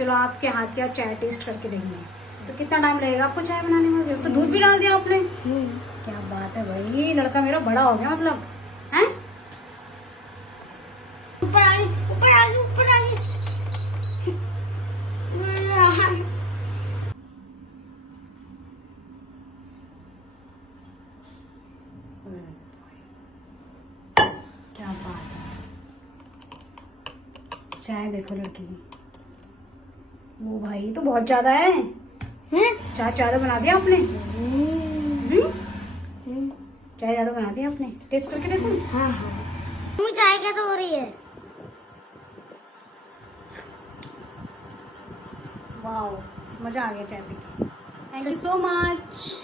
चलो आपके हाथ की चाय टेस्ट करके देंगे। तो कितना टाइम लगेगा आपको चाय बनाने में? तो दूध भी डाल दिया आपने। क्या बात है भाई, लड़का मेरा बड़ा हो गया मतलब है। ऊपर आ गई, ऊपर आ गई, ऊपर आ गई। क्या बात है, चाय देखो लड़की की। वो भाई तो बहुत ज्यादा है। चाय ज्यादा बना दिया आपने। चाय ज्यादा बना दिया आपने, टेस्ट करके देखो। हाँ हाँ, मम्मी चाय कैसे हो रही है? वाओ, मजा आ गया चाय पी के। Thank you so much.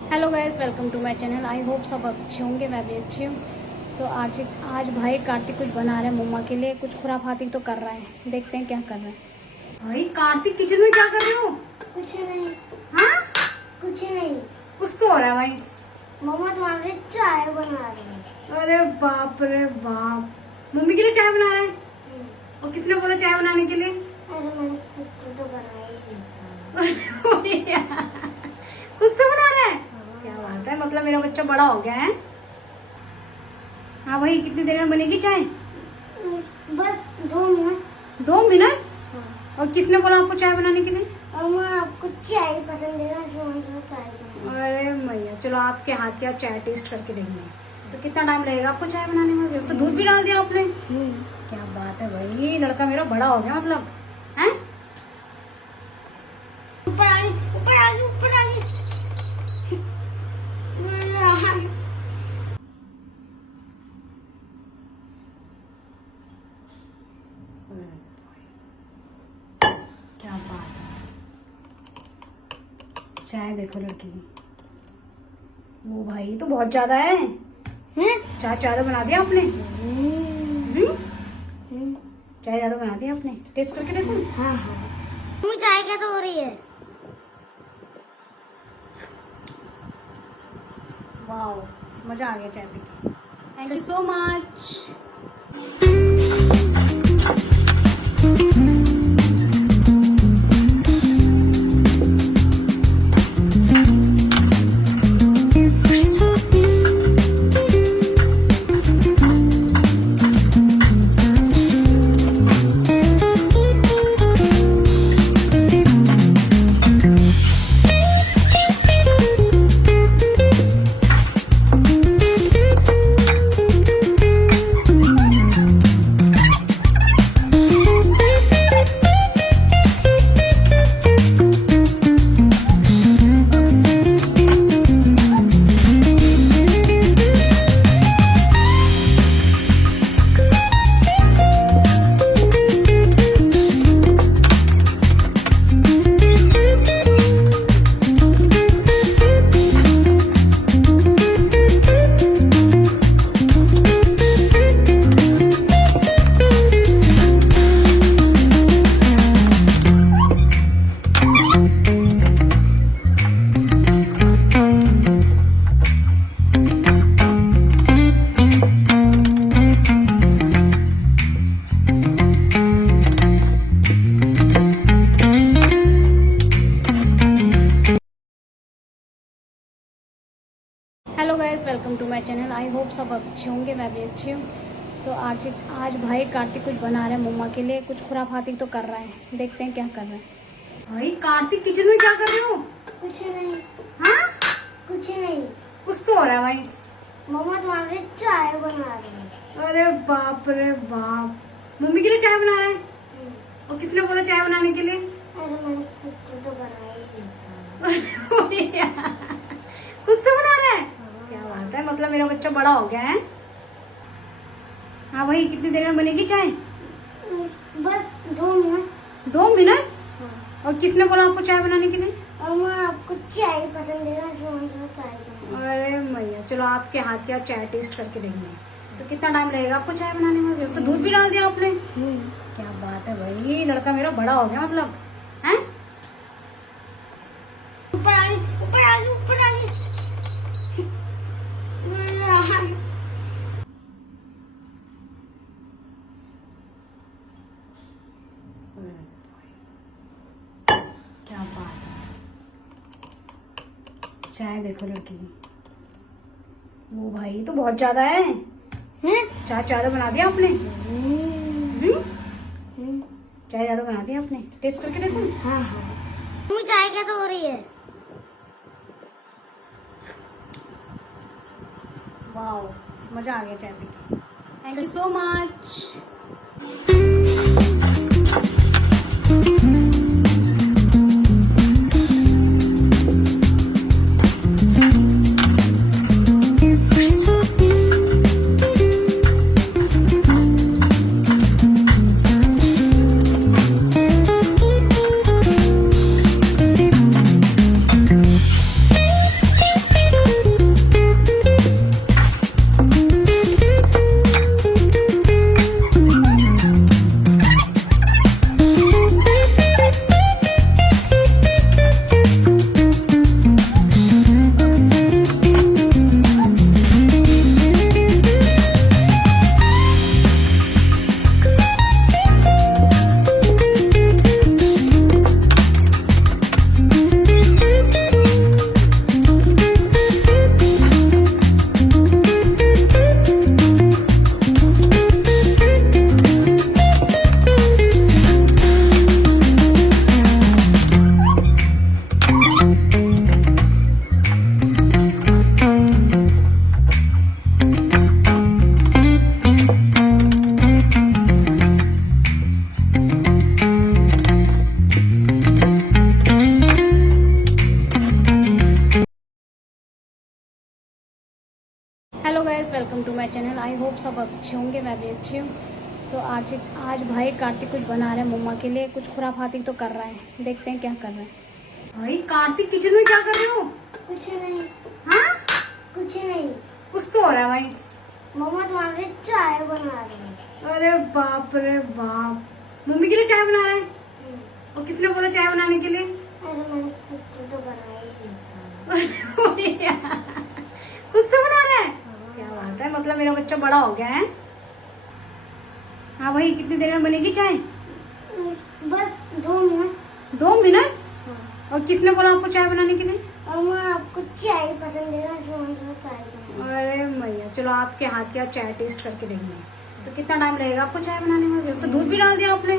Hello guys, welcome to my channel. I hope सब अच्छे होंगे, मैं भी अच्छी हूँ। तो आज भाई कार्तिक कुछ बना रहे हैं मम्मा के लिए, कुछ खुराफाती तो कर रहा है। देखते हैं क्या कर रहे हैं। भाई कार्तिक किचन में क्या कर रहे हो? कुछ नहीं। हाँ, कुछ नहीं, कुछ तो हो रहा है भाई। मम्मा तुम्हारे चाय बना रही है। अरे बाप रे बाप, मम्मी के लिए चाय बना रहे हैं। और किसने बोला चाय बनाने के लिए? अरे मैंने कुछ तो बनाया ही नहीं था। कुछ तो बना रहा है। क्या बात है, मतलब मेरा बच्चा बड़ा हो गया है। हाँ भाई, कितनी देर में बनेगी चाय? बस 2 मिनट। 2 मिनट? हाँ। और किसने बोला आपको चाय बनाने के लिए? और मैं आपको चाय पसंद है ना, इसलिए मैंने चाय बनाई। अरे मैया, चलो आपके हाथ की चाय टेस्ट करके देंगे। तो कितना टाइम लगेगा आपको चाय बनाने में? तो दूध भी डाल दिया आपने। क्या बात है भाई, लड़का मेरा बड़ा हो गया मतलब है। ऊपर आ गई, ऊपर आ गई, ऊपर आ गई। क्या बात है, चाय देखो लड़की की। वो भाई तो बहुत ज्यादा है। चाय ज्यादा बना दिया आपने। चाय ज्यादा बना दिया आपने, टेस्ट करके देखो। हाँ हाँ, मम्मी चाय कैसे हो रही है? वाओ, मजा आ गया चाय पी के। Thank you so much. Guys, welcome to my channel. I hope सब अच्छे होंगे, मैं भी अच्छी हूँ। तो आज भाई कार्तिक कुछ बना रहे हैं मम्मा के लिए, कुछ खुराफाती तो कर रहा है। देखते हैं क्या कर रहे हैं। भाई कार्तिक किचन में क्या कर रहे हो? कुछ नहीं। हाँ, कुछ नहीं। कुछ तो हो रहा है भाई। मम्मा तुम्हारे लिए चाय बना रही है। अरे बाप रे बाप, मम्मी के लिए चाय बना रहे हैं? और किसने बोला चाय बनाने के लिए? अरे मैंने कुछ तो बना ही नहीं था। कुछ तो बना रहा है। क्या बात है, मतलब मेरा बच्चा बड़ा हो गया है। हाँ भाई, कितनी देर में बनेगी चाय? बस 2 मिनट। 2 मिनट? हाँ। और किसने बोला आपको चाय बनाने के लिए? और मैं आपको चाय पसंद है ना, इसलिए मैंने तुम्हें चाय बनाई। अरे मैया, चलो आपके हाथ की आप चाय टेस्ट करके देंगे। तो कितना टाइम लगेगा आपको चाय बनाने में? अब तो दूध भी डाल दिया आपने। क्या बात है भाई, लड़का मेरा बड़ा हो गया मतलब। हैं? ऊपर आ गई, ऊपर आ गई, ऊपर आ गई। क्या बात है, चाय देखो लड़की की। वो भाई तो बहुत ज्यादा है। चाय ज्यादा बना दिया आपने। चाय ज्यादा बना दिया आपने, टेस्ट करके देखो। हाँ हाँ। मम्मी चाय कैसे हो रही है? वाओ, मजा आ गया चाय पी के। Thank you so much. Hello guys, welcome to my channel. I hope सब अच्छे होंगे, मैं भी अच्छी हूँ। तो आज भाई कार्तिक कुछ बना रहे हैं मम्मा के लिए, कुछ खुराफाती तो कर रहा है। देखते हैं क्या कर रहे हैं। भाई कार्तिक किचन में क्या कर रहे हो? कुछ नहीं। हाँ, कुछ नहीं। कुछ तो हो रहा है भाई। मम्मा तुम्हारे लिए चाय बना रही है। अरे बाप रे बाप, मम्मी के लिए चाय बना रहे हैं? और किसने बोला चाय बनाने के लिए? अरे मैंने कुछ तो बना ही नहीं था। कुछ तो बना रहा है। क्या बात है, मतलब मेरा बच्चा बड़ा हो गया है। हाँ भाई, कितनी देर में बनेगी चाय? बस 2 मिनट। 2 मिनट? हाँ। और किसने बोला आपको चाय बनाने के लिए? और मैं आपको चाय पसंद है ना, इसलिए मैंने तुम्हें चाय बनाई। अरे मैया, चलो आपके हाथ की आप चाय टेस्ट करके देंगे। तो कितना टाइम लगेगा आपको चाय बनाने में? अब तो दूध भी डाल दिया आपने।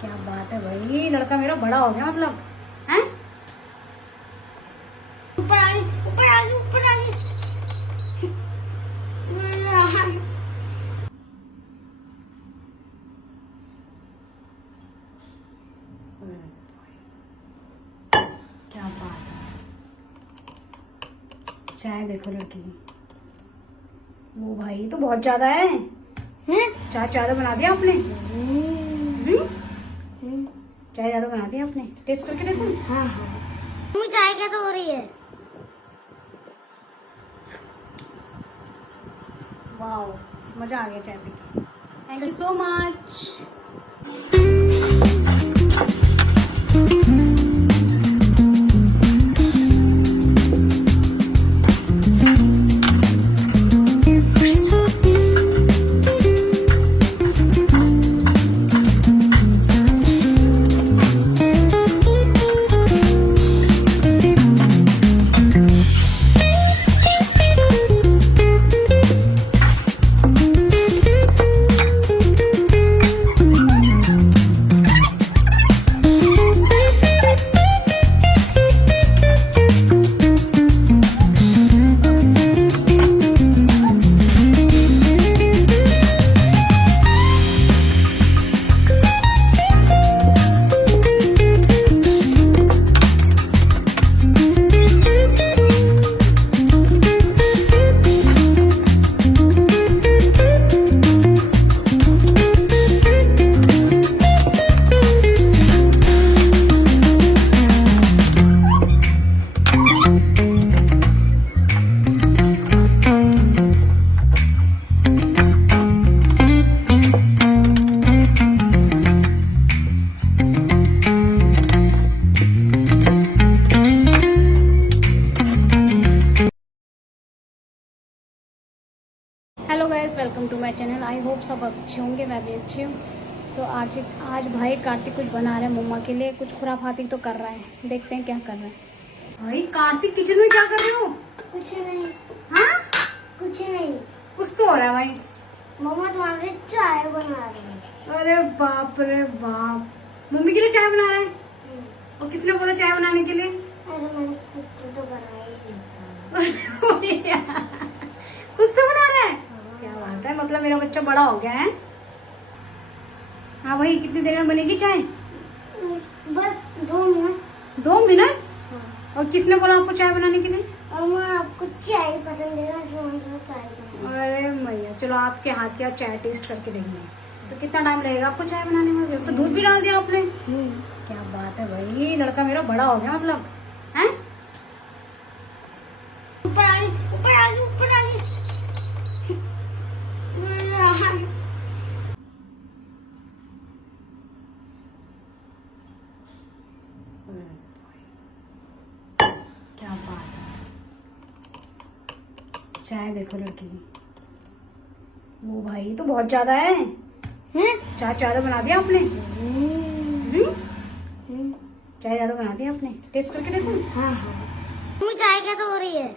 क्या बात है भाई, लड़का मेरा बड़ा हो गया मतलब। हैं? ऊपर आ गई, ऊपर आ गई, ऊपर आ गई। क्या बात है, चाय देखो लड़की की। वो भाई तो बहुत ज्यादा है। चाय ज्यादा बना दिया आपने। चाय ज्यादा बना दिया आपने, टेस्ट करके देखो। हाँ हाँ। मम्मी चाय कैसे हो रही है? वाओ, मजा आ गया चाय पी के। Thank you so much. Hope सब अच्छे होंगे, मैं भी अच्छी हूँ। तो आज भाई कार्तिक कुछ बना रहे हैं मम्मा के लिए, कुछ खुराफाती तो कर रहा है, देखते हैं क्या कर रहे हैं। भाई कार्तिक किचन में क्या कर रहे हो? कुछ नहीं। हाँ कुछ नहीं। कुछ तो हो रहा है भाई। मम्मा तुम्हारे लिए चाय बना रही है। अरे बाप रे बाप, मम्मी के लिए चाय बना रहे हैं? और किसने बोला चाय बनाने के लिए? अरे मैंने कुछ तो बनाया ही नहीं था। कुछ तो बना रहा है। क्या बात है, मतलब मेरा बच्चा बड़ा हो गया है। हाँ भाई, कितनी देर में बनेगी चाय? बस 2 मिनट। 2 मिनट? हाँ। और किसने बोला आपको चाय बनाने के लिए? और मैं आपको चाय पसंद है ना, इसलिए मैंने तुम्हें चाय बनाई। अरे मैया, चलो आपके हाथ की चाय टेस्ट करके देंगे। तो कितना टाइम लगेगा आपको चाय बनाने में? अब तो दूध भी डाल दिया आपने। क्या बात है भाई, लड़का मेरा बड़ा हो गया मतलब है। ऊपर आ गई, ऊपर आ गई, ऊपर आ गई। क्या बात है, चाय देखो लड़की की। वो भाई तो बहुत ज्यादा है। चाय ज्यादा बना दिया आपने। चाय ज्यादा बना दिया आपने, टेस्ट करके देखो। हाँ हाँ। मम्मी चाय कैसे हो रही है?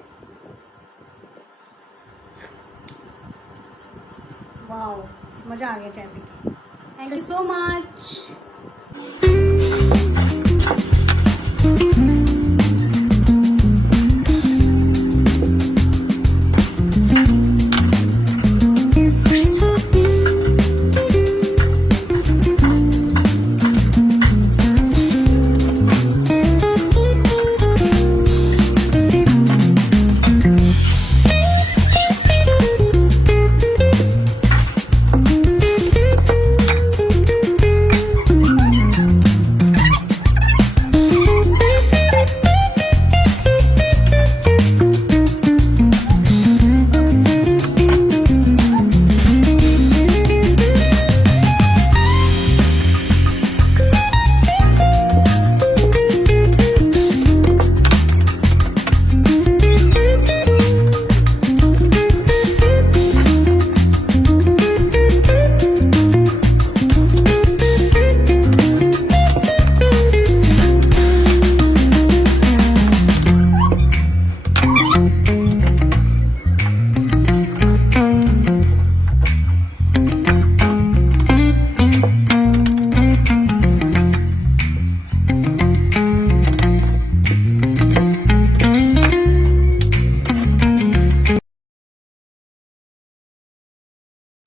वाओ, मजा आ गया चाय पी के। Thank you so much.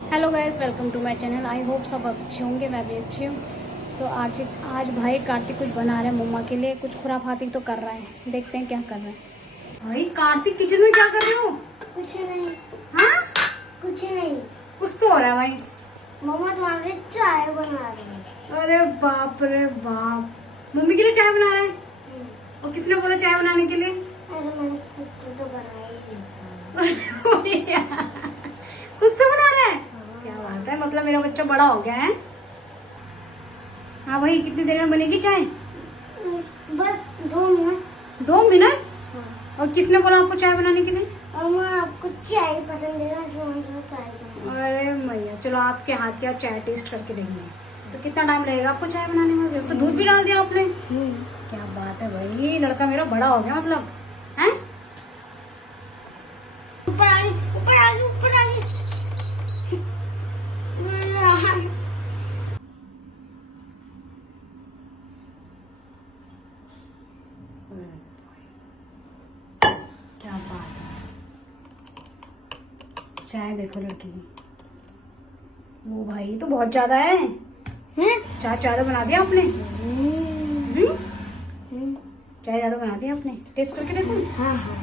Hello guys, welcome to my channel. I hope सब अच्छे होंगे, मैं भी अच्छी हूँ। तो आज भाई कार्तिक कुछ बना रहे हैं मम्मा के लिए, कुछ खुराफाती तो कर रहा है, देखते हैं क्या कर रहे हैं। भाई कार्तिक किचन में क्या कर रहे हो? कुछ नहीं। हाँ कुछ नहीं। कुछ तो हो रहा है भाई। मम्मा तुम्हारे लिए चाय बना रही है। अरे बाप रे बाप, मम्मी के लिए चाय बना रहे हैं? और किसने बोला चाय बनाने के लिए? अरे मैंने कुछ तो बनाया ही नहीं था। कुछ तो बना रहा है। क्या बात है, मतलब मेरा बच्चा बड़ा हो गया है। हाँ भाई, कितनी देर में बनेगी चाय? बस 2 मिनट। 2 मिनट? हाँ। और किसने बोला आपको चाय बनाने के लिए? और मैं आपको चाय पसंद है ना, इसलिए मैंने तुम्हें चाय बनाई। अरे मैया, चलो आपके हाथ की चाय टेस्ट करके देंगे। तो कितना टाइम लगेगा आपको चाय बनाने में? अब तो दूध भी डाल दिया आपने। क्या बात है भाई, लड़का मेरा बड़ा हो गया मतलब है। ऊपर आ गई, ऊपर आ गई, ऊपर आ गई। क्या बात है, चाय देखो लड़की की। वो भाई तो बहुत ज्यादा है। चाय ज्यादा बना दिया आपने। चाय ज्यादा बना दिया आपने, टेस्ट करके देखो। हाँ हाँ।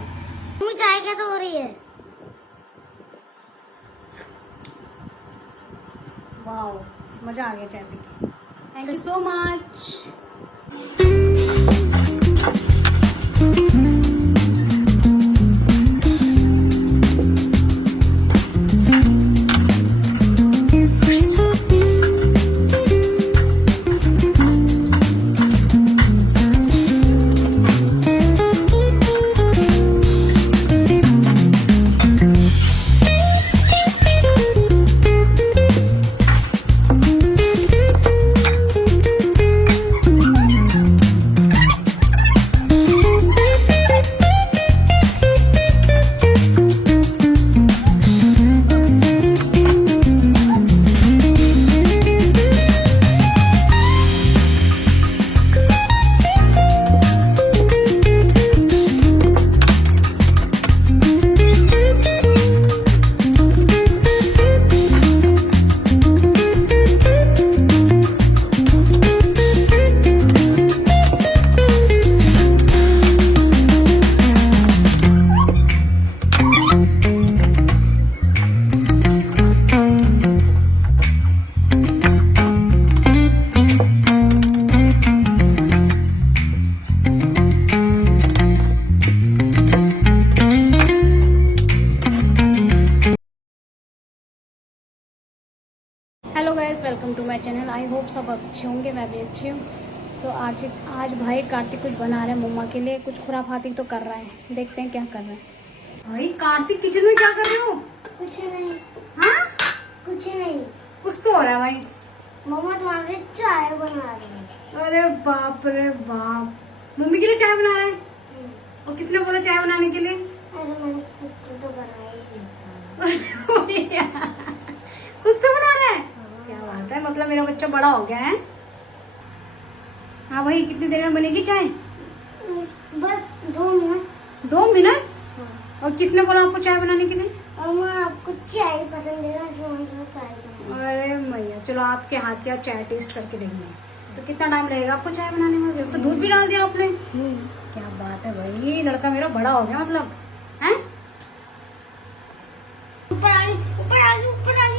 मम्मी चाय कैसे हो रही है? वाओ, मजा आ गया चाय पी के। Thank you so much. Welcome to my channel. I hope सब अच्छे होंगे, मैं भी अच्छी हूँ। तो आज भाई कार्तिक कुछ बना रहे हैं मम्मा के लिए, कुछ खुराफाती तो कर रहा है। देखते हैं क्या कर रहे हैं। भाई कार्तिक किचन में क्या कर रहे हो? कुछ नहीं। हाँ कुछ नहीं। कुछ तो हो रहा है भाई। मम्मा तुम्हारे लिए चाय बना रही है। अरे बाप रे बाप, मम्मी के लिए चाय बना रहे हैं? और किसने बोला चाय बनाने के लिए? अरे मैंने कुछ तो बनाया ही नहीं था। कुछ तो बना रहा है। क्या बात है, मतलब मेरा बच्चा बड़ा हो गया है। हाँ भाई, कितनी देर में बनेगी चाय? बस 2 मिनट। 2 मिनट? हाँ। और किसने बोला आपको चाय बनाने के लिए? और मैं आपको चाय पसंद है ना, इसलिए मैंने चाय बनाई। अरे मैया, चलो आपके हाथ की चाय टेस्ट करके देंगे। तो कितना टाइम लगेगा आपको चाय बनाने में? तो दूध भी डाल दिया आपने। क्या बात है भाई, लड़का मेरा बड़ा हो गया मतलब है। ऊपर आ गई, ऊपर आ गई, ऊपर आ गई।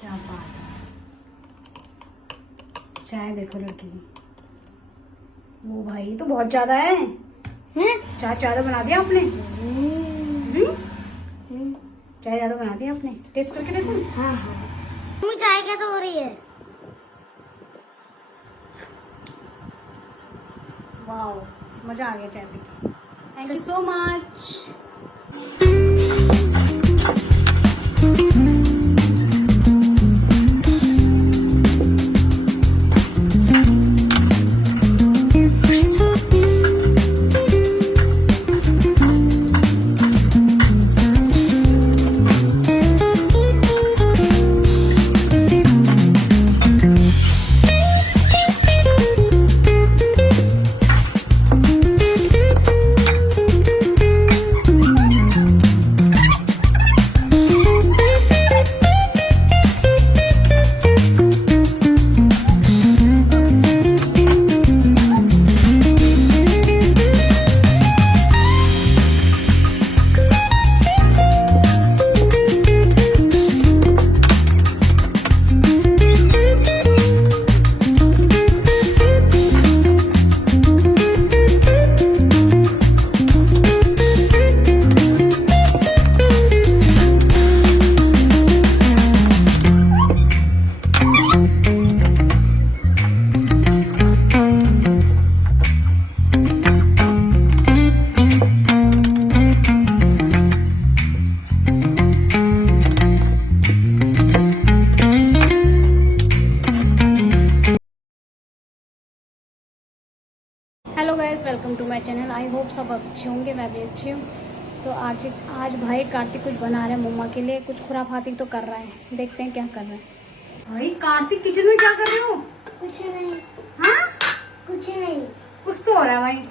क्या बात है, चाय देखो लड़की की। वो भाई तो बहुत ज्यादा है। चाय ज्यादा बना दिया आपने। चाय ज्यादा बना दिया आपने, टेस्ट करके देखो। हाँ हाँ। मम्मी चाय कैसे हो रही है? वाओ, मजा आ गया चाय पी के। Thank you so much. Hello guys, welcome to my channel. I hope सब अच्छे होंगे, मैं भी अच्छी हूँ। तो आज भाई कार्तिक कुछ बना रहे हैं मम्मा के लिए, कुछ खुराफाती तो कर रहा है। देखते हैं क्या कर रहे हैं। भाई कार्तिक किचन में क्या कर रहे हो? कुछ नहीं। हाँ कुछ नहीं। कुछ तो हो रहा है भाई।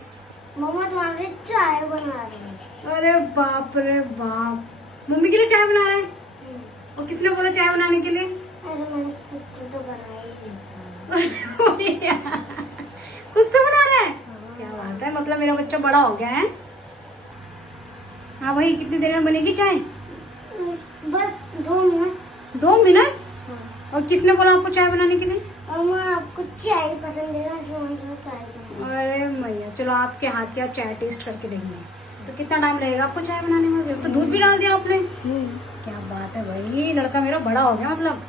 मम्मा तुम्हारे लिए चाय बना रही है। अरे बाप रे बाप, मम्मी के लिए चाय बना रहे हैं? और किसने बोला चाय बनाने के लिए? अरे मैंने कुछ तो बनाया ही नहीं था। कुछ तो बना रहा है। क्या बात है, मतलब मेरा बच्चा बड़ा हो गया है। हाँ भाई, कितनी देर में बनेगी चाय? बस 2 मिनट। 2 मिनट? हाँ। और किसने बोला आपको चाय बनाने के लिए? और मैं आपको चाय पसंद है ना, इसलिए मैंने चाय बनाई। अरे मैया, चलो आपके हाथ की चाय टेस्ट करके देंगे। तो कितना टाइम लगेगा आपको चाय बनाने में? तो दूध भी डाल दिया आपने। क्या बात है भाई, लड़का मेरा बड़ा हो गया मतलब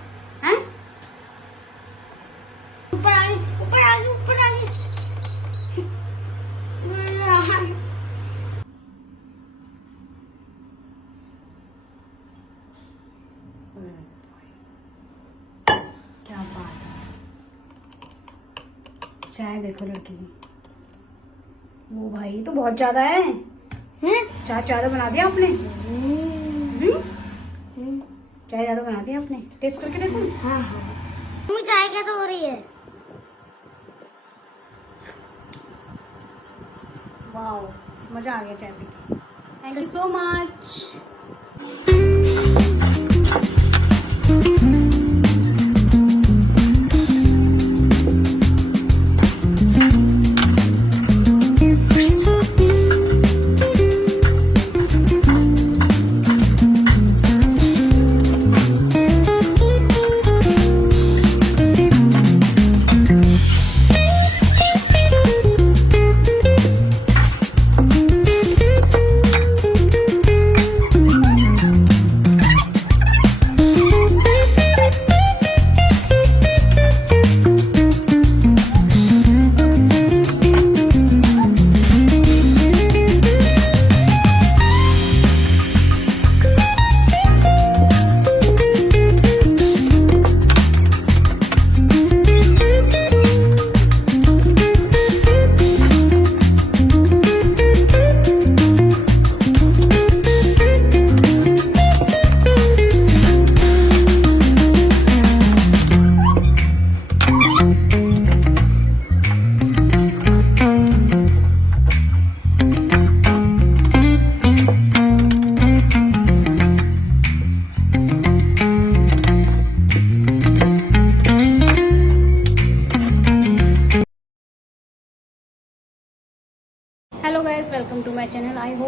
है। ऊपर आ गई, ऊपर आ गई, ऊपर आ गई। क्या बात है, चाय देखो लड़की की। वो भाई तो बहुत ज्यादा है। चाय ज्यादा बना दिया आपने। चाय ज्यादा बना दिया आपने, टेस्ट करके देखो। हाँ हाँ। मम्मी चाय कैसे हो रही है? वाओ, मजा आ गया चाय पी के। Thank you so much.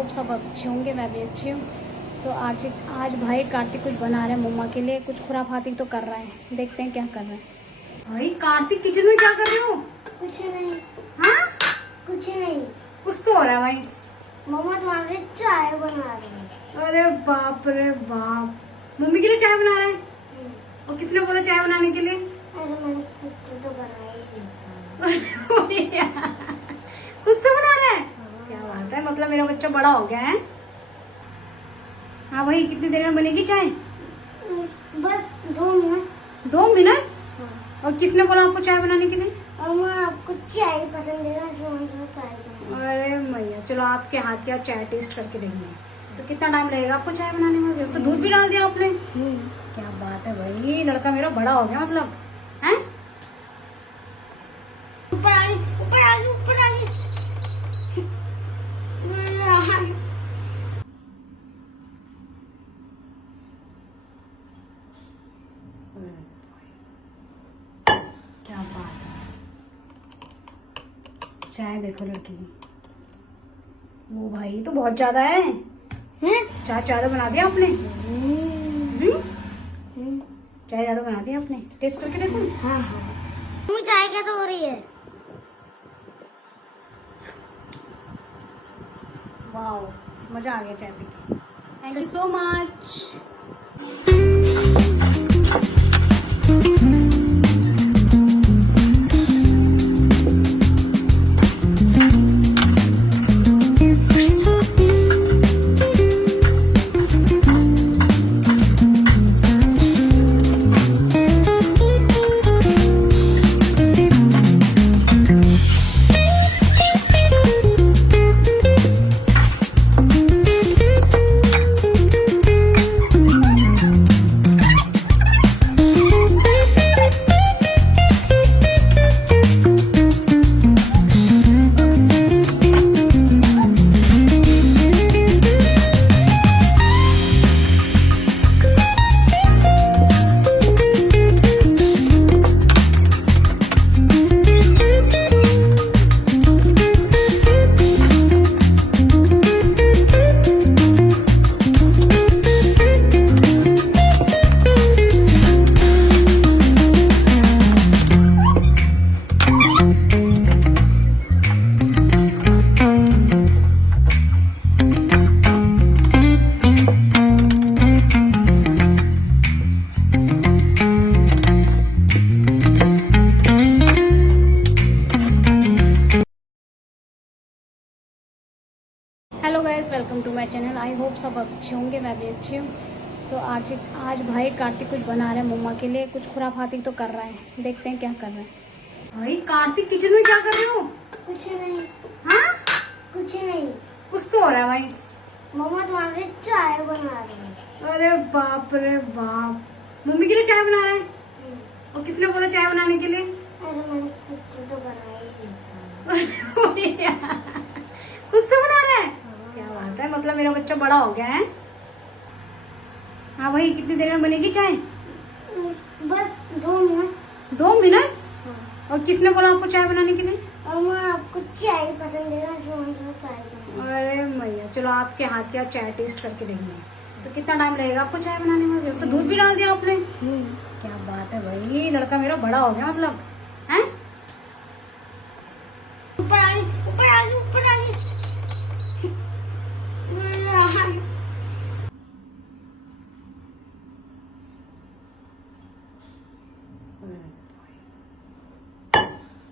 Hope सब अच्छे होंगे, मैं भी अच्छी हूँ। तो आज भाई कार्तिक कुछ बना रहे हैं मम्मा के लिए, कुछ खुराफाती तो कर रहा है, देखते हैं क्या कर रहे हैं। भाई कार्तिक किचन में क्या कर रहे हो? कुछ नहीं। हाँ कुछ नहीं। कुछ तो हो रहा है भाई। मम्मा तुम्हारे लिए चाय बना रही है। अरे बाप रे बाप, मम्मी के लिए चाय बना रहे हैं? और किसने बोला चाय बनाने के लिए? अरे मैंने कुछ तो बना ही नहीं था। कुछ तो बना रहा है। क्या बात है, मतलब मेरा बच्चा बड़ा हो गया है। हाँ भाई, कितनी देर में बनेगी चाय? बस 2 मिनट। 2 मिनट? हाँ। और किसने बोला आपको चाय बनाने के लिए? और मैं आपको चाय पसंद है ना, इसलिए मैंने थोड़ा चाय बनाई। अरे मैया, चलो आपके हाथ की आज चाय टेस्ट करके देंगे। तो कितना टाइम लगेगा आपको चाय बनाने में? अब तो दूध भी डाल दिया आपने। क्या बात है भाई, लड़का मेरा बड़ा हो गया मतलब, हैं? ऊपर आ गई, ऊपर आ गई, ऊपर आ गई। क्या बात है, चाय देखो लड़की की। वो भाई तो बहुत ज्यादा है। चाय ज्यादा बना दिया आपने। चाय ज्यादा बना दिया आपने, टेस्ट करके देखो। हाँ हाँ। मम्मी चाय कैसे हो रही है? वाओ, मजा आ गया चाय पी के। Thank you so much. Hello guys, welcome to my channel. I hope सब अच्छे होंगे, मैं भी अच्छी हूँ। तो आज भाई कार्तिक कुछ बना रहे हैं मम्मा के लिए, कुछ खुराफाती तो कर रहा है, देखते हैं क्या कर रहे हैं। भाई कार्तिक किचन में क्या कर रहे हो? कुछ नहीं। हाँ कुछ नहीं। कुछ तो हो रहा है भाई। मम्मा तुम्हारे लिए चाय बना रही है। अरे बाप रे बाप, मम्मी के लिए चाय बना रहे हैं? और किसने बोला चाय बनाने के लिए? अरे मैंने कुछ तो बना ही नहीं था। कुछ तो बना रहा है। क्या बात है, मतलब मेरा बच्चा बड़ा हो गया है। हाँ भाई, कितनी देर में बनेगी चाय? बस 2 मिनट। 2 मिनट? हाँ। और किसने बोला आपको चाय बनाने के लिए? और मैं आपको चाय पसंद है ना, इसलिए मैंने थोड़ा चाय बनाई। अरे मैया, चलो आपके हाथ की आज चाय टेस्ट करके देंगे। तो कितना टाइम लगेगा आपको चाय बनाने में? अब तो दूध भी डाल दिया आपने। क्या बात है भाई, लड़का मेरा बड़ा हो गया मतलब, हैं? ऊपर आ गई, ऊपर आ गई, ऊपर आ गई।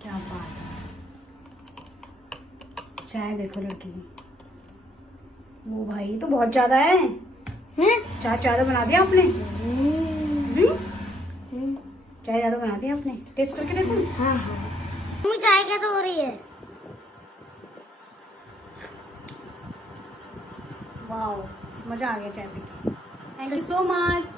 क्या बात है, चाय देखो लड़की की। वो भाई तो बहुत ज्यादा है। चाय ज्यादा बना दिया आपने। चाय ज्यादा बना दिया आपने, टेस्ट करके देखो। हाँ हाँ। मम्मी चाय कैसे हो रही है? वाओ, मजा आ गया चाय पी के। Thank you so much.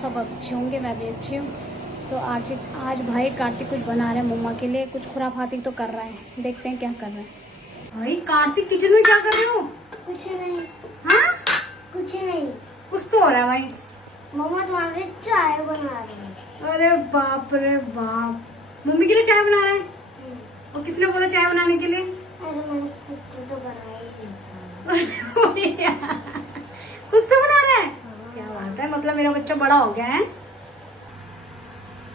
सब अच्छे होंगे, मैं भी अच्छी हूँ। तो आज भाई कार्तिक कुछ बना रहे हैं मम्मा के लिए, कुछ खुराफाती तो कर रहा है, देखते हैं क्या कर रहे हैं। भाई कार्तिक किचन में क्या कर रहे हो? कुछ नहीं। हाँ कुछ नहीं। कुछ तो हो रहा है भाई। मम्मा तुम्हारे चाय बना रही है। अरे बाप रे बाप, मम्मी के लिए चाय बना रहे हैं? और किसने बोला चाय बनाने के लिए? अरे मैंने कुछ तो बनाया ही नहीं था। कुछ तो बना रहा है। क्या बात है, मतलब मेरा बच्चा बड़ा हो गया है।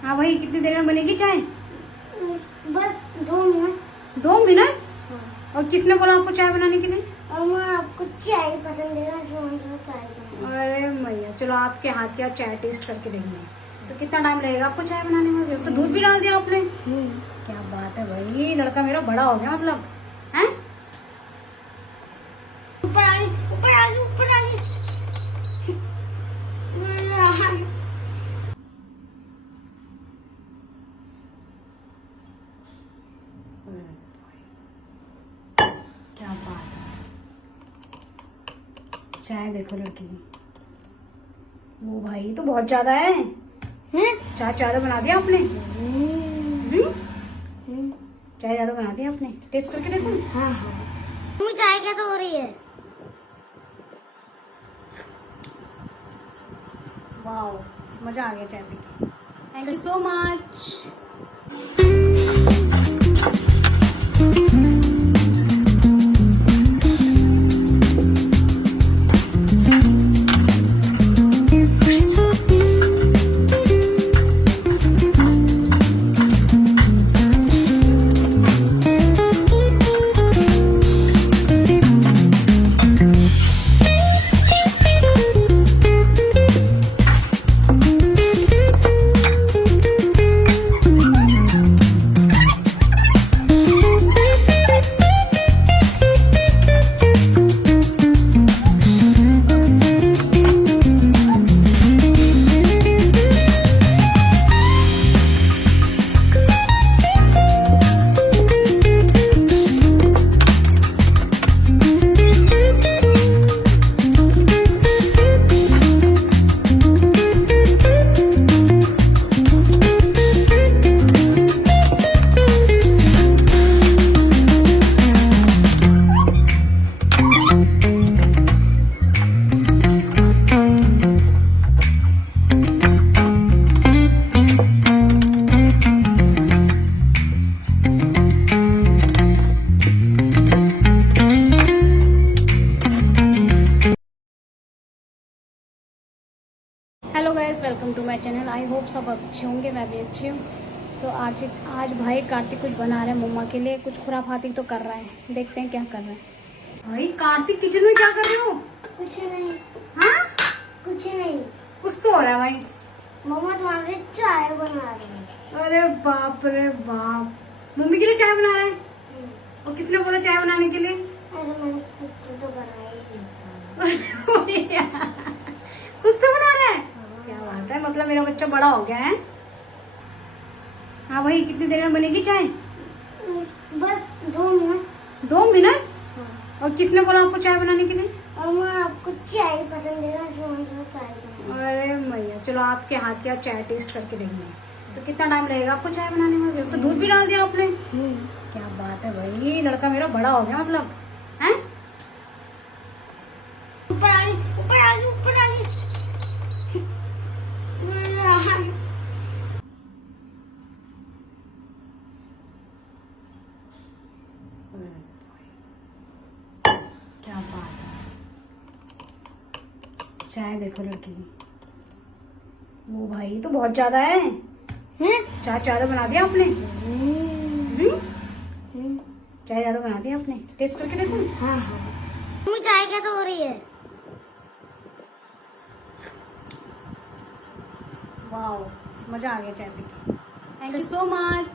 हाँ भाई, कितनी देर में बनेगी चाय? बस 2 मिनट। 2 मिनट? हाँ। और किसने बोला आपको चाय बनाने के लिए? और मैं आपको चाय पसंद है ना, इसलिए मैंने तुम्हें चाय बनाई। अरे मैया, चलो आपके हाथ की चाय टेस्ट करके देंगे। तो कितना टाइम लगेगा आपको चाय बनाने में? अब तो दूध भी डाल दिया आपने। क्या बात है भाई, लड़का मेरा बड़ा हो गया मतलब है। ऊपर आ गई, ऊपर आ गई, ऊपर आ गई। क्या बात है, चाय देखो लड़की की। वो भाई तो बहुत ज्यादा है। चाय ज्यादा बना दिया आपने। चाय ज्यादा बना दिया आपने, टेस्ट करके देखो। हाँ हाँ। तुम्हें चाय कैसे हो रही है? वाओ, मजा आ गया चाय पी के। Thank you so much. Hello guys, welcome to my channel. I hope सब अच्छे होंगे, मैं भी अच्छी हूँ। तो आज भाई कार्तिक कुछ बना रहे हैं मम्मा के लिए, कुछ खुराफाती तो कर रहा है, देखते हैं क्या कर रहे हैं। भाई कार्तिक किचन में क्या कर रहे हो? कुछ नहीं। हाँ कुछ नहीं। कुछ तो हो रहा है भाई। मम्मा तुम्हारे चाय बना रही है। अरे बाप रे बाप, मम्मी के लिए चाय बना रहे हैं? और किसने बोला चाय बनाने के लिए? अरे मैंने कुछ तो बनाया ही नहीं था। कुछ तो बना रहा है। क्या बात है, मतलब मेरा बच्चा बड़ा हो गया है। हाँ भाई, कितनी देर में बनेगी चाय? बस 2 मिनट। 2 मिनट? हाँ। और किसने बोला आपको चाय बनाने के लिए? और मैं आपको चाय पसंद है ना, इसलिए मैंने तुम्हें चाय बनाई। अरे मैया, चलो आपके हाथ की चाय टेस्ट करके देंगे। तो कितना टाइम लगेगा आपको चाय बनाने में? अब तो दूध भी डाल दिया आपने। क्या बात है भाई, लड़का मेरा बड़ा हो गया मतलब है। ऊपर आ गई, ऊपर आ गई, ऊपर आ गई। क्या बात है, चाय देखो लड़की की। वो भाई तो बहुत ज्यादा है। चाय ज्यादा बना दिया आपने। चाय ज्यादा बना दिया आपने, टेस्ट करके देखो। हाँ हाँ। तुम्हें चाय कैसे हो रही है? वाओ, मजा आ गया चाय पी के। Thank you so much.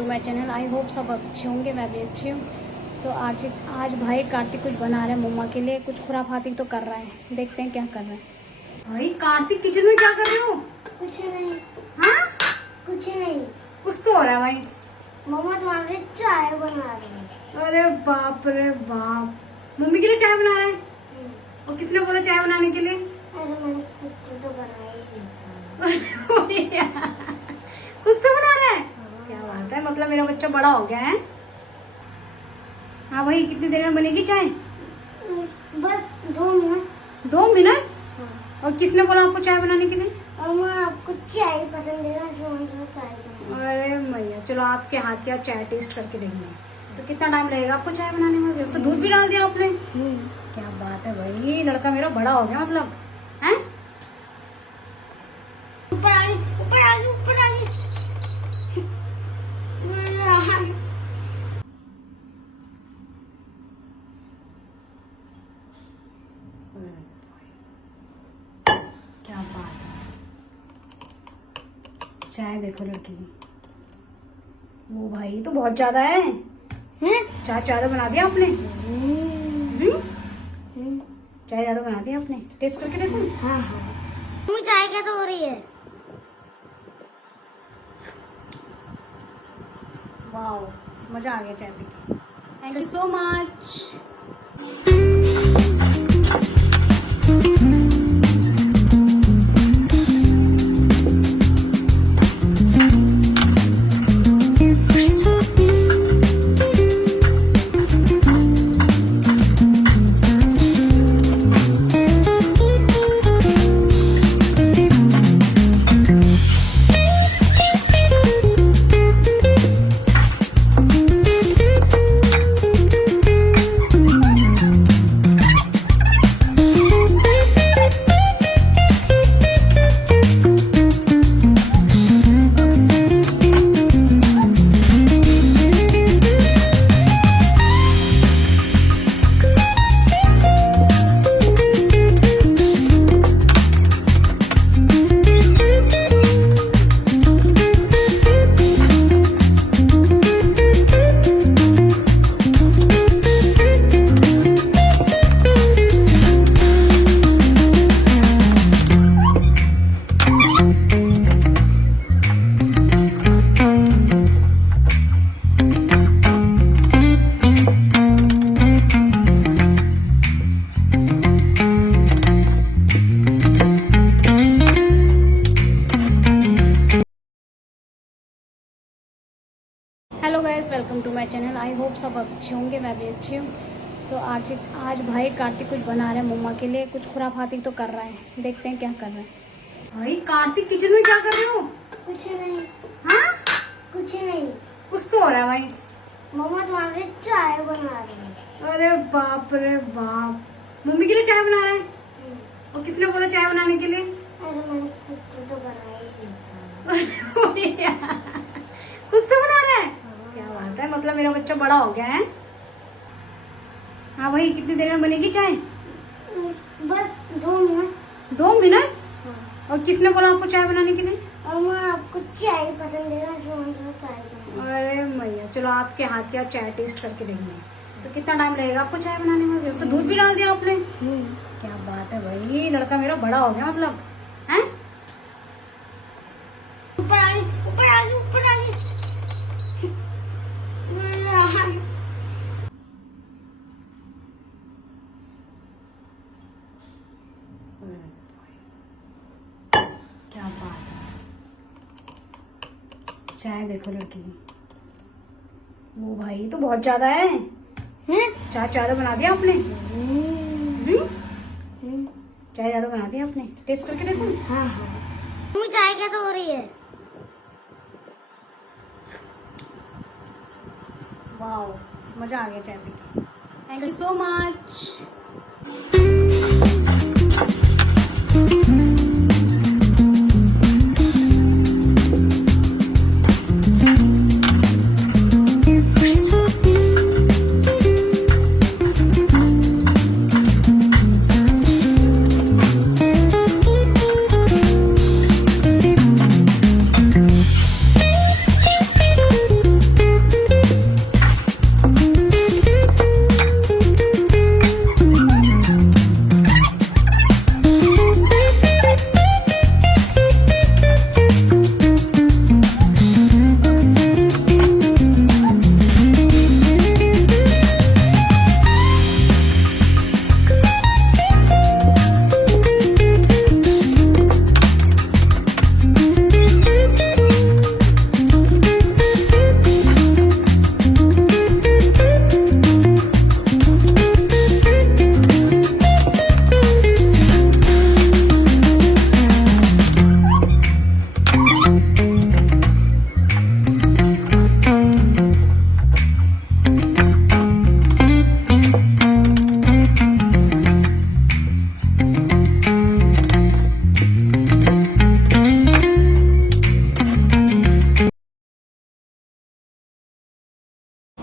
To my channel. I hope सब अच्छे होंगे, मैं भी अच्छी हूँ। तो आज भाई कार्तिक कुछ बना रहे हैं मम्मा के लिए, कुछ खुराफाती तो कर रहा है। देखते हैं क्या कर रहे हैं। भाई कार्तिक किचन में क्या कर रहे हो? कुछ नहीं। हाँ कुछ नहीं। कुछ तो हो रहा है भाई। मम्मा तुम्हारे लिए चाय बना रही है। अरे बाप रे बाप, मम्मी के लिए चाय बना रहे हैं? और किसने बोला चाय बनाने के लिए? अरे मैंने कुछ तो बनाया ही नहीं था। कुछ तो बना रहा है। क्या बात है, मतलब मेरा बच्चा बड़ा हो गया है। हाँ भाई, कितनी देर में बनेगी चाय? बस 2 मिनट। 2 मिनट? हाँ। और किसने बोला आपको चाय बनाने के लिए? और मैं आपको चाय पसंद है ना, इसलिए मैंने तुम्हें चाय बनाई। अरे मैया, चलो आपके हाथ की आज चाय टेस्ट करके देंगे। तो कितना टाइम लगेगा आपको चाय बनाने में? अब तो दूध भी डाल दिया आपने। क्या बात है भाई, लड़का मेरा बड़ा हो गया मतलब है। ऊपर आ गई, ऊपर आ गई, ऊपर आ गई। क्या बात है, चाय देखो लड़की की। वो भाई तो बहुत ज्यादा है। चाय ज्यादा बना दिया आपने। चाय ज्यादा बना दिया आपने, टेस्ट करके देखो। हाँ हाँ। मम्मी चाय कैसे हो रही है? वाओ, मजा आ गया चाय पी के। Thank you so much. Hello guys, welcome to my channel. I hope सब अच्छे होंगे, मैं भी अच्छी हूँ। तो आज भाई कार्तिक कुछ बना रहे हैं मम्मा के लिए, कुछ खुराफाती तो कर रहा है। देखते हैं क्या कर रहे हैं। भाई कार्तिक किचन में क्या कर रहे हो? कुछ नहीं। हाँ कुछ नहीं। कुछ तो हो रहा है भाई। मम्मा तुम्हारे लिए चाय बना रही है। अरे बाप रे बाप, मम्मी के लिए चाय बना रहे हैं? और किसने बोला चाय बनाने के लिए? अरे मैंने कुछ तो बनाया ही नहीं था। कुछ तो बना रहा है। क्या बात है, मतलब मेरा बच्चा बड़ा हो गया है। हाँ भाई, कितनी देर में बनेगी चाय? बस 2 मिनट। 2 मिनट? हाँ। और किसने बोला आपको चाय बनाने के लिए? और मैं आपको चाय पसंद है ना, इसलिए मैंने तुम्हें चाय बनाई। अरे मैया, चलो आपके हाथ की आज चाय टेस्ट करके देंगे। तो कितना टाइम लगेगा आपको चाय बनाने में? अब तो दूध भी डाल दिया आपने। क्या बात है भाई, लड़का मेरा बड़ा हो गया मतलब है। ऊपर आ गई, ऊपर आ गई, ऊपर आ गई। क्या बात है, चाय देखो लड़की की। वो भाई तो बहुत ज्यादा है। चाय ज्यादा बना दिया आपने। चाय ज्यादा बना दिया आपने, टेस्ट करके देखो। हाँ हाँ। मम्मी चाय कैसे हो रही है? वाओ, मजा आ गया चाय पी के। Thank you so much.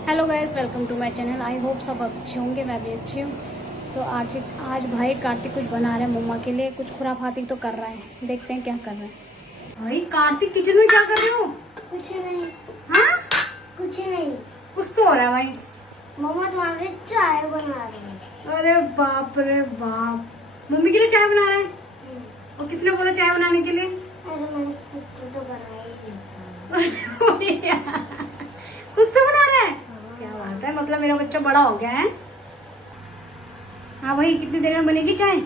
Hello guys, welcome to my channel. I hope सब अच्छे होंगे, मैं भी अच्छी हूँ। तो आज भाई कार्तिक कुछ बना रहे हैं मम्मा के लिए, कुछ खुराफाती तो कर रहा है। देखते हैं क्या कर रहे हैं। भाई कार्तिक किचन में क्या कर रहे हो? कुछ नहीं। हाँ, कुछ नहीं। कुछ तो हो रहा है भाई। मम्मा तुम्हारे लिए चाय बना रही है। अरे बाप रे बाप, मम्मी के लिए चाय बना रहे हैं? और किसने बोला चाय बनाने के लिए? अरे मैंने कुछ तो बनाया ही नहीं था। कुछ तो बना रहा है। क्या बात है, मतलब मेरा बच्चा बड़ा हो गया है। हाँ भाई, कितनी देर में बनेगी चाय?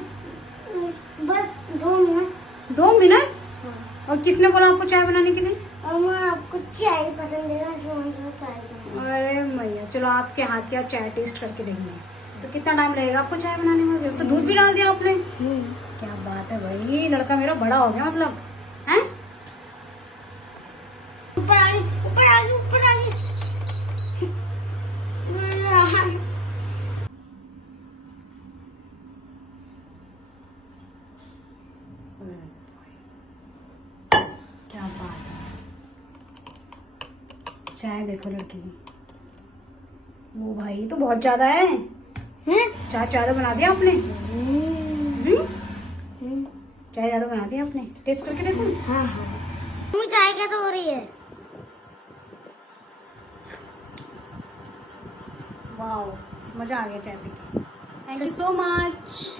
बस 2 मिनट। 2 मिनट? हाँ। और किसने बोला आपको चाय बनाने के लिए? और मैं आपको चाय पसंद है ना, इसलिए मैंने सोचा चाय बनाई। अरे मैया, चलो आपके हाथ की आप चाय टेस्ट करके देंगे। तो कितना टाइम लगेगा आपको चाय बनाने में? अब तो दूध भी डाल दिया आपने। क्या बात है भाई, लड़का मेरा बड़ा हो गया मतलब। हैं? ऊपर आ गई, ऊपर आ गई, ऊपर आ गई। क्या बात है, चाय देखो लड़की की। वो भाई तो बहुत ज्यादा है। चाय ज्यादा बना दिया आपने। चाय ज्यादा बना दिया आपने, टेस्ट करके देखो। हाँ हाँ। मम्मी चाय कैसे हो रही है? वाओ, मजा आ गया चाय पी के। Thank you so much.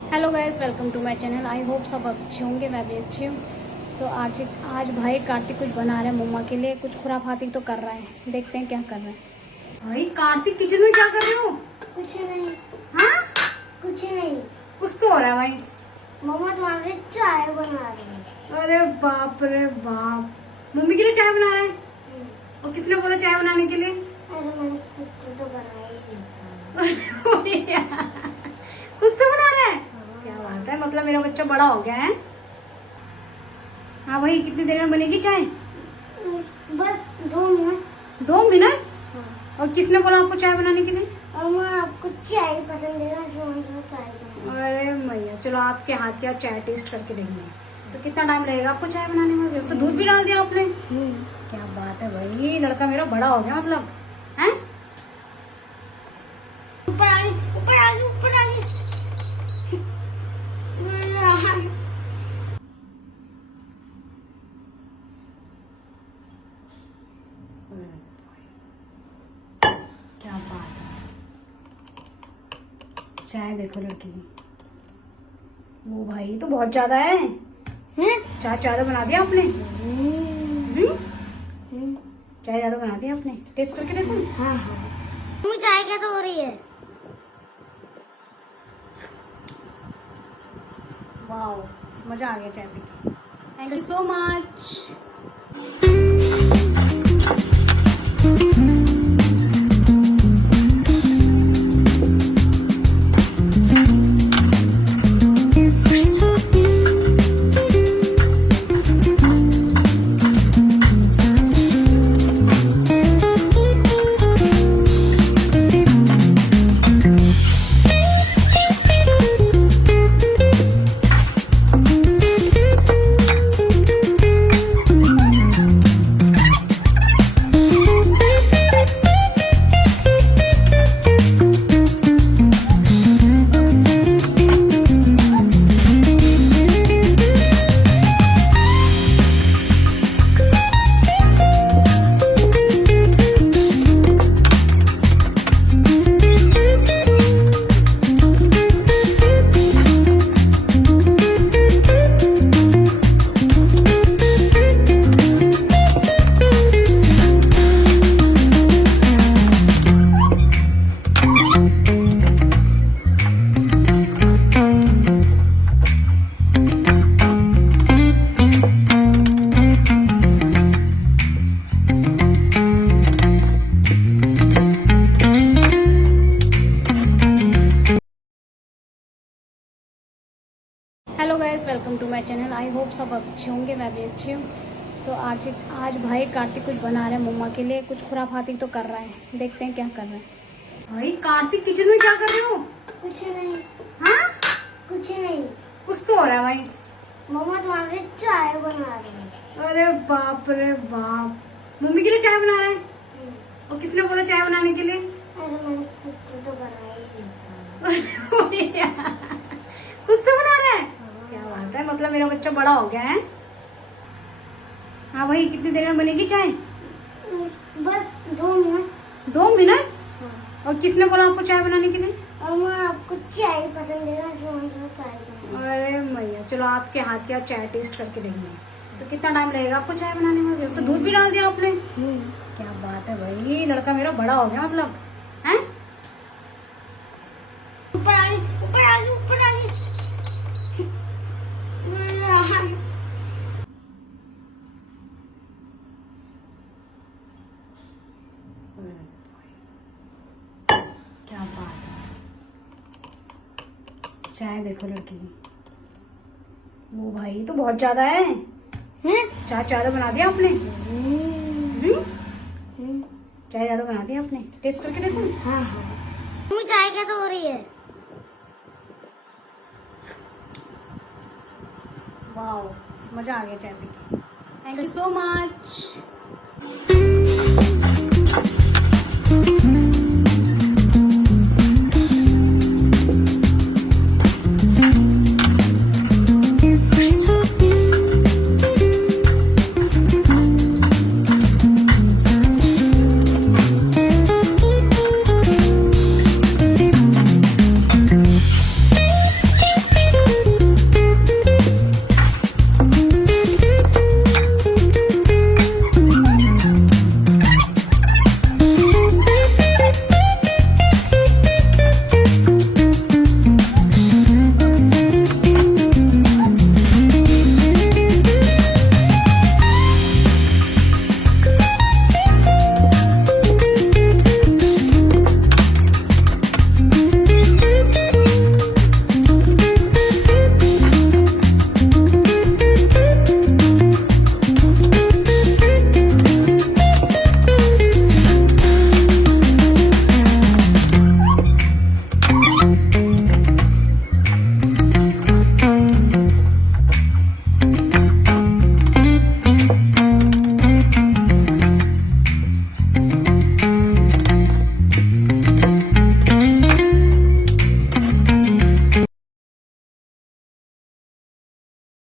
Hello guys, welcome to my channel. I hope सब अच्छे होंगे, मैं भी अच्छी हूँ। तो आज भाई कार्तिक कुछ बना रहे हैं मम्मा के लिए, कुछ खुराफाती तो कर रहा है। देखते हैं क्या कर रहे हैं। भाई कार्तिक किचन में क्या कर रहे हो? कुछ नहीं। हाँ, कुछ नहीं। कुछ तो हो रहा है भाई। मम्मा तुम्हारे लिए चाय बना रही है। अरे बाप रे बाप, मम्मी के लिए चाय बना रहे हैं? और किसने बोला चाय बनाने के लिए? अरे मैंने कुछ तो बनाया ही नहीं था। कुछ तो बना रहा है। क्या बात है, मतलब मेरा बच्चा बड़ा हो गया है। हाँ भाई, कितनी देर में बनेगी चाय? बस 2 मिनट। 2 मिनट? हाँ। और किसने बोला आपको चाय बनाने के लिए? और मैं आपको चाय पसंद है ना, इसलिए मैंने सोचा चाय बनाई। अरे मैया, चलो आपके हाथ की आप चाय टेस्ट करके देंगे। तो कितना टाइम लगेगा आपको चाय बनाने में? अब तो दूध भी डाल दिया आपने। क्या बात है भाई, लड़का मेरा बड़ा हो गया मतलब। हैं? ऊपर आ गई, ऊपर आ गई, ऊपर आ गई। क्या बात है, चाय देखो लड़की की। वो भाई तो बहुत ज्यादा है। चाय ज्यादा बना दिया आपने। चाय ज्यादा बना दिया आपने, टेस्ट करके देखो। हाँ हाँ। मम्मी चाय कैसे हो रही है? वाओ, मजा आ गया चाय पी के। Thank you so much. Hello guys, welcome to my channel. I hope सब अच्छे होंगे, मैं भी अच्छी हूँ। तो आज भाई कार्तिक कुछ बना रहे हैं मम्मा के लिए, कुछ खुराफाती तो कर रहा है। देखते हैं क्या कर रहे हैं। भाई कार्तिक किचन में क्या कर रहे हो? कुछ नहीं। हाँ, कुछ नहीं। कुछ तो हो रहा है भाई। मम्मा तुम्हारे चाय बना रही है। अरे बाप रे बाप, मम्मी के लिए चाय बना रहे हैं? और किसने बोला चाय बनाने के लिए? अरे मैंने कुछ तो बनाया ही नहीं था। कुछ तो बना रहा है। क्या बात है, मतलब मेरा बच्चा बड़ा हो गया है। हाँ भाई, कितनी देर में बनेगी चाय? बस 2 मिनट। 2 मिनट? हाँ। और किसने बोला आपको चाय बनाने के लिए? और मैं आपको चाय पसंद है ना, इसलिए मैंने चाय बनाई। अरे मैया, चलो आपके हाथ की चाय टेस्ट करके देंगे। तो कितना टाइम लगेगा आपको चाय बनाने में? अब तो दूध भी डाल दिया आपने। क्या बात है भाई, लड़का मेरा बड़ा हो गया मतलब है। ऊपर आ गई, ऊपर आ गई, ऊपर आ गई। क्या बात है, चाय देखो लड़की की। वो भाई तो बहुत ज्यादा है। चाय ज्यादा बना दिया आपने। चाय ज्यादा बना दिया आपने, टेस्ट करके देखो। हाँ हाँ। मम्मी चाय कैसे हो रही है? वाओ, मजा आ गया चाय पी के। Thank you so much.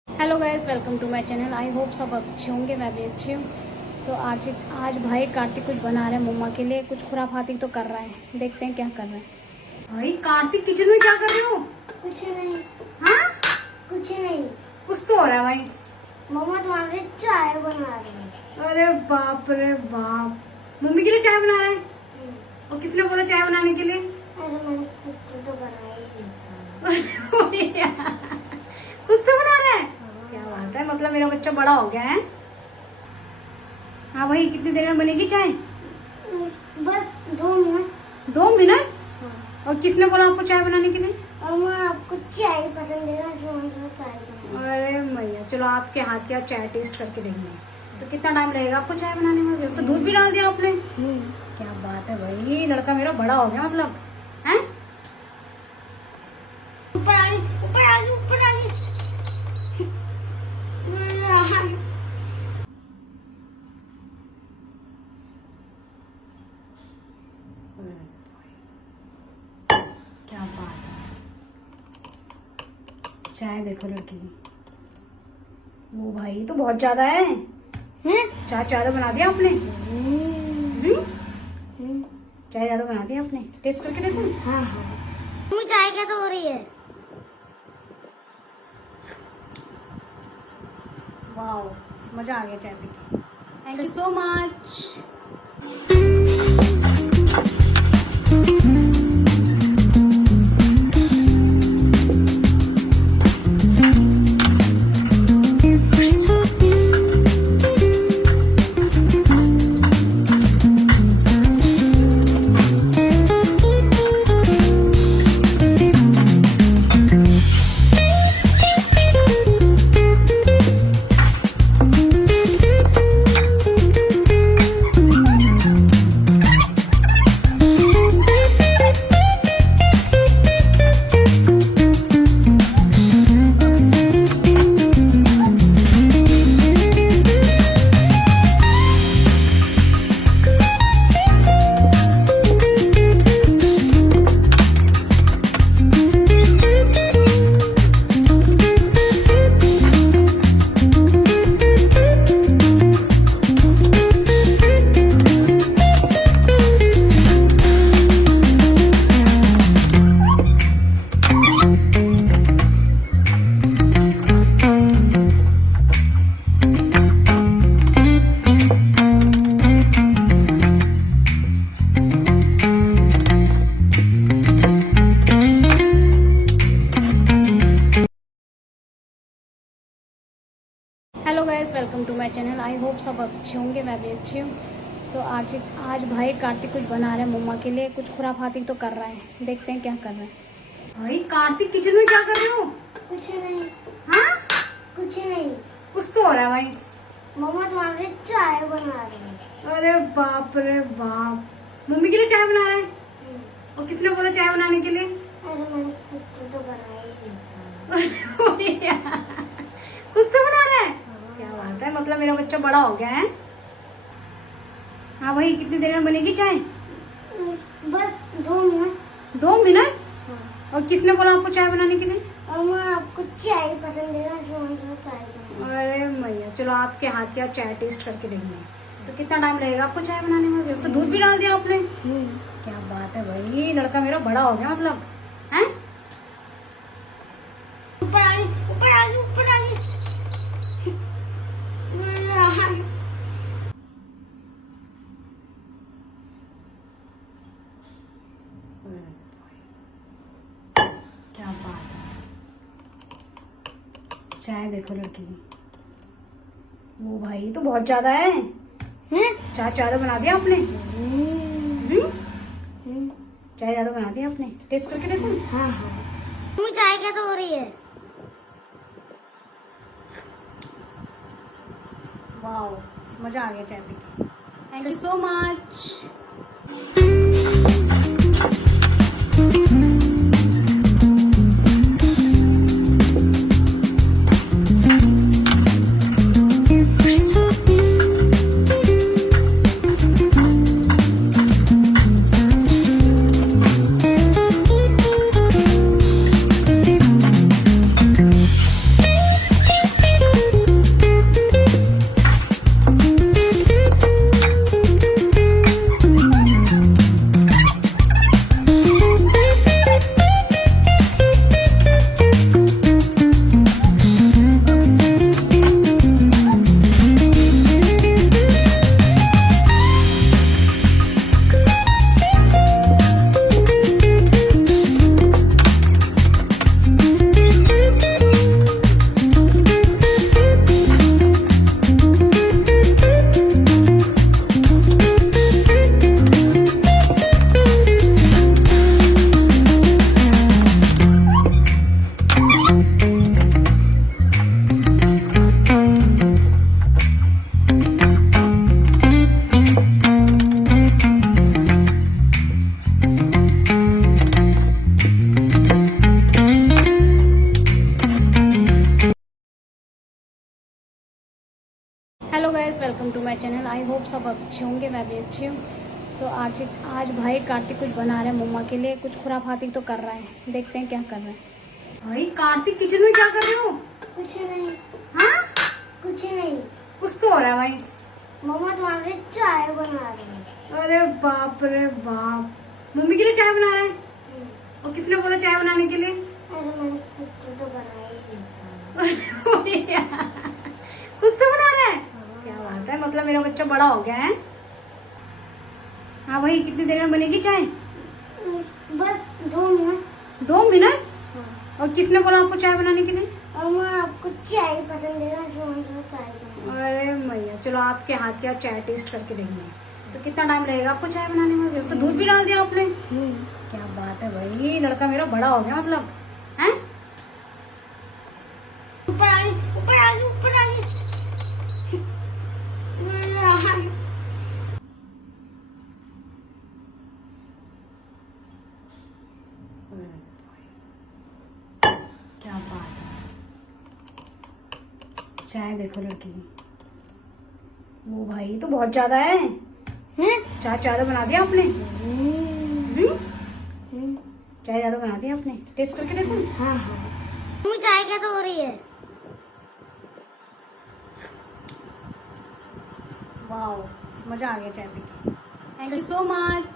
Hello guys, welcome to my channel. I hope सब अच्छे होंगे, मैं भी अच्छी हूँ। तो आज भाई कार्तिक कुछ बना रहे हैं मम्मा के लिए, कुछ खुराफाती तो कर रहा है। देखते हैं क्या कर रहे हैं। भाई कार्तिक किचन में क्या कर रहे हो? कुछ नहीं। हाँ, कुछ नहीं। कुछ तो हो रहा है भाई। मम्मा तुम्हारे चाय बना रही है। अरे बाप रे बाप, मम्मी के लिए चाय बना रहे हैं? और किसने बोला चाय बनाने के लिए? अरे मैंने कुछ तो बनाया ही नहीं था। कुछ तो बना रहा है। क्या बात है, मतलब मेरा बच्चा बड़ा हो गया है। हाँ भाई, कितनी देर में बनेगी चाय? बस 2 मिनट। 2 मिनट? हाँ। और किसने बोला आपको चाय बनाने के लिए? और मैं आपको चाय पसंद है ना, इसलिए मैंने चाय बनाई। अरे मैया, चलो आपके हाथ की चाय टेस्ट करके देंगे। तो कितना टाइम लगेगा आपको चाय बनाने में? अब तो दूध भी डाल दिया आपने। क्या बात है भाई, लड़का मेरा बड़ा हो गया मतलब है। ऊपर आ गई, ऊपर आ गई, ऊपर आ गई। क्या बात है, चाय देखो लड़की की। वो भाई तो बहुत ज्यादा है। चाय ज्यादा बना दिया आपने। चाय ज्यादा बना दिया आपने, टेस्ट करके देखो। हाँ हाँ। मम्मी चाय कैसे हो रही है? वाओ, मजा आ गया चाय पी के। Thank you so much. Welcome to my channel. I hope सब अच्छे होंगे, मैं भी अच्छी हूँ। तो आज भाई कार्तिक कुछ बना रहे हैं मम्मा के लिए, कुछ खुराफाती तो कर रहा है। देखते हैं क्या कर रहे हैं। भाई कार्तिक किचन में क्या कर रहे हो? कुछ नहीं। हाँ कुछ नहीं। कुछ तो हो रहा है भाई। मम्मा तुम्हारे लिए चाय बना रही है। अरे बाप रे बाप, मम्मी के लिए चाय बना रहे हैं? और किसने बोला चाय बनाने के लिए? अरे मैंने कुछ तो बनाया ही नहीं था। कुछ तो बना रहा है। क्या बात है, मतलब मेरा बच्चा बड़ा हो गया है। हाँ भाई, कितनी देर में बनेगी चाय? बस 2 मिनट। 2 मिनट? हाँ। और किसने बोला आपको चाय बनाने के लिए? और मैं आपको चाय पसंद है ना, इसलिए मैंने तुम्हें चाय बनाई। अरे मैया, चलो आपके हाथ की आज चाय टेस्ट करके देंगे। तो कितना टाइम लगेगा आपको चाय बनाने में? अब तो दूध भी डाल दिया आपने। क्या बात है भाई, लड़का मेरा बड़ा हो गया मतलब है। ऊपर आ गई, ऊपर आ गई, ऊपर आ गई। क्या बात है, चाय देखो लड़की की। वो भाई तो बहुत ज्यादा है। चाय ज्यादा बना दिया आपने। चाय ज्यादा बना दिया आपने, टेस्ट करके देखो। हाँ हाँ। मम्मी चाय कैसे हो रही है? वाओ, मजा आ गया चाय पी के। Thank you so much. Hello guys, welcome to my channel. I hope सब अच्छे होंगे, मैं भी अच्छी हूँ। तो आज भाई कार्तिक कुछ बना रहे हैं मम्मा के लिए, कुछ खुराफाती तो कर रहा है। देखते हैं क्या कर रहे हैं। भाई कार्तिक किचन में क्या कर रहे हो? कुछ नहीं। हाँ कुछ नहीं। कुछ तो हो रहा है भाई। मम्मा तुम्हारे लिए चाय बना रही है। अरे बाप रे बाप, मम्मी के लिए चाय बना रहे हैं? और किसने बोला चाय बनाने के लिए? अरे मैंने कुछ तो बनाया ही नहीं था। कुछ तो बना रहा है। क्या बात है, मतलब मेरा बच्चा बड़ा हो गया है। हाँ भाई, कितनी देर में बनेगी चाय? बस 2 मिनट। 2 मिनट? हाँ। और किसने बोला आपको चाय बनाने के लिए? और मैं आपको चाय पसंद है ना, इसलिए मैंने तुम्हें चाय बनाई। अरे मैया, चलो आपके हाथ की आज चाय टेस्ट करके देंगे। तो कितना टाइम लगेगा आपको चाय बनाने में? अब तो दूध भी डाल दिया आपने। क्या बात है भाई, लड़का मेरा बड़ा हो गया मतलब है। ऊपर आ गई, ऊपर आ गई, ऊपर आ गई। क्या बात है, चाय देखो लड़की की। वो भाई तो बहुत ज्यादा है। चाय ज्यादा बना दिया आपने। चाय ज्यादा बना दिया आपने, टेस्ट करके देखो। हाँ हाँ। मम्मी चाय कैसे हो रही है? वाओ, मजा आ गया चाय पी के। Thank you so much.